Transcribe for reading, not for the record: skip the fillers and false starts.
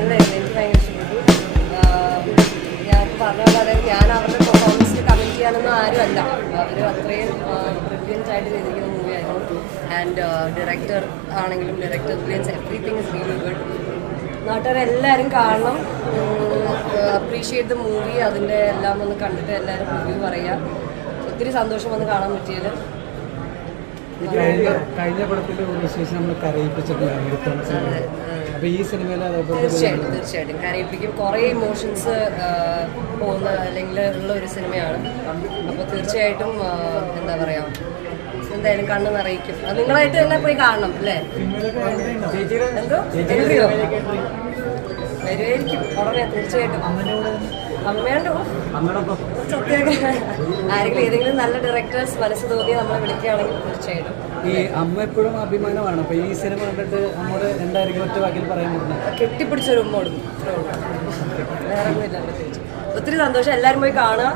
നല്ലതായിരുന്നു, എനിക്ക് ഭയങ്കര ഇഷ്ടപ്പെട്ടു. ഞാൻ പറഞ്ഞ പോലെ അതായത് ഞാൻ അവരുടെ പെർഫോമൻസിൽ കമൻറ്റ് ചെയ്യാനൊന്നും ആരും അല്ല, അവർ അത്രയും ബ്രില്യൻറ്റ് ആയിട്ട് ചെയ്തിരിക്കുന്ന മൂവിയായിരുന്നു. ആൻഡ് ഡയറക്ടർ ആണെങ്കിലും director brilliance, everything is really good. നാട്ടുകാരെല്ലാവരും കാണണം, അപ്രീഷിയേറ്റ് ദ മൂവി, അതിൻ്റെ എല്ലാം ഒന്ന് കണ്ടിട്ട് എല്ലാവരും റിവ്യൂ പറയുക. ഒത്തിരി സന്തോഷം വന്ന് കാണാൻ പറ്റിയത്. കഴിഞ്ഞ പടത്തിൽ വിശേഷം നമ്മൾ കരയിപ്പിച്ചിട്ടുണ്ടായിരുന്നു. അപ്പോൾ ഈ സിനിമയിൽ തീർച്ചയായിട്ടും കരയിപ്പിക്കും. കുറേ ഇമോഷൻസ് പോകുന്ന അല്ലെങ്കിൽ ഉള്ള ഒരു സിനിമയാണ്. അപ്പോൾ തീർച്ചയായിട്ടും എന്താ പറയുക, എന്തായാലും കണ്ണ് നിറയിക്കും. അത് നിങ്ങളായിട്ട് തന്നെ പോയി കാണണം അല്ലേ? എന്തോ എൻട്രിയോ വരുമായിരിക്കും ഉടനെ, തീർച്ചയായിട്ടും. അമ്മേണ്ടോ സത്യമൊക്കെ ആരെങ്കിലും ഏതെങ്കിലും നല്ല ഡയറക്ടേഴ്സ് മനസ്സ് തോന്നി നമ്മളെ വിളിക്കുകയാണെങ്കിൽ തീർച്ചയായിട്ടും. ഈ അമ്മ എപ്പോഴും അഭിമാനമാണ്. അപ്പോൾ ഈ സിനിമ കണ്ടിട്ട് നമ്മോട് എന്തായിരിക്കും ഒറ്റ വാക്കിൽ പറയാൻ പറ്റുന്നത്? കെട്ടിപ്പിടിച്ചൊരു ഉമ്മോടും, വേറെ ഒന്നുമില്ല. പ്രത്യേകിച്ച് ഒത്തിരി സന്തോഷം, എല്ലാവരും പോയി കാണുക.